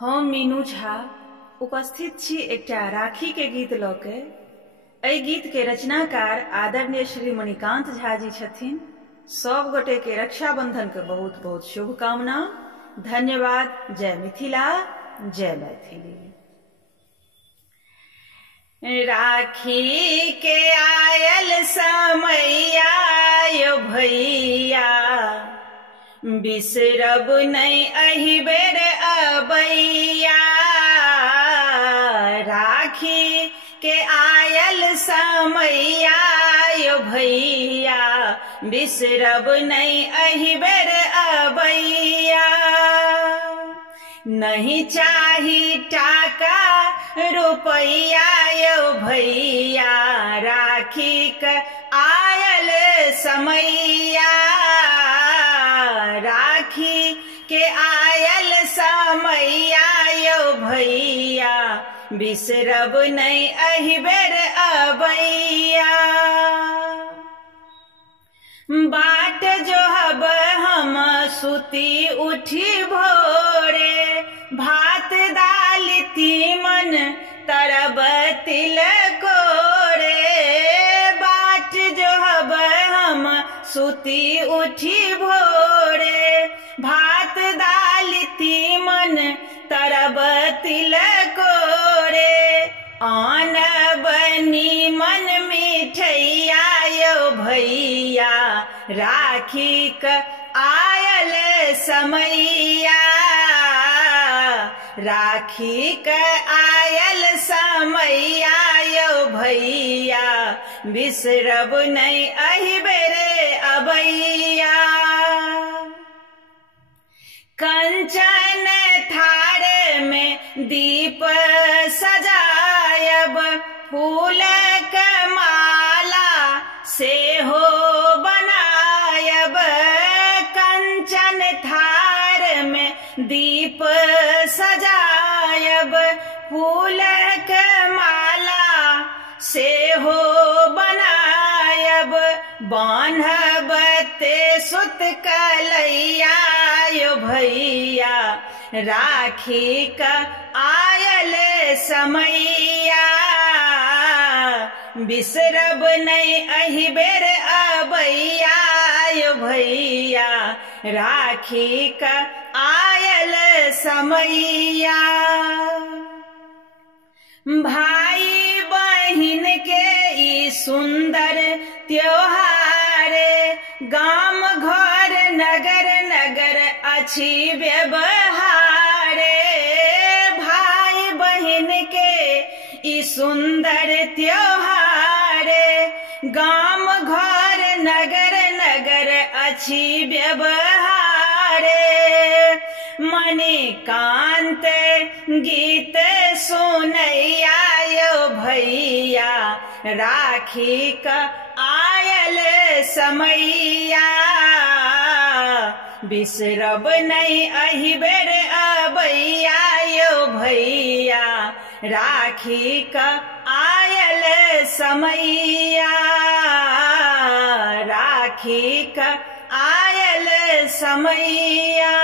हम मीनू झा उपस्थित छी एकटा राखी के गीत लऽ के। एहि गीत के रचनाकार आदरणीय श्री मणिकांत झा जी छथिन। सब गोटे के रक्षाबंधन के बहुत बहुत शुभकामना। धन्यवाद। जय मिथिला, जय मैथिली। राखी के आयल समैया यो भैया, बिसरब नहीं एहि बेर अबैया। राखी के आयल समैया यो भैया, बिसरब नहीं एहि बेर अबैया। नहीं चाही टाका रुपैया यो भैया, राखी के आयल समैया। राखी के आयल समैया यो भैया, बिसरब नहीं एहि बेर अबैया। बाट जोहब हम सुती उठी भोरे, भात दाल तीमन तरब तिलकोरे। बाट जोहब हम सुती उठी भोरे, भात दाल तीमन तरब तिलकोरे। आनब नीमन मिठैया यो भैया, राखी क आयल समैया। राखी क आयल समैया यो भैया, बिसरब नहीं एहि बेर अबैया। कंचन थार में दीप सजायब, फूल के माला से हो बनायब। कंचन थार में दीप सजायब, फूल के माला से हो बनायब। बान्हब ते सुत कलैया यो भैया, राखी का आयल समैया। बिसरब नहीं एहि बेर अबैया यो भैया, राखी का आयल समैया। भाई बहिन के ई सुंदर त्योहार, गाम घर नगर नगर अछि व्यवहार। भाई बहिन के ई सुंदर त्योहार, गाम घर नगर नगर अछि व्यवहार। मणिकांत गीत सुनैया यो भैया, राखी का आयल समैया। बिसरब नहीं एहि बेर अबैया यो भैया, राखी का आयल समैया। राखी का आयल समैया।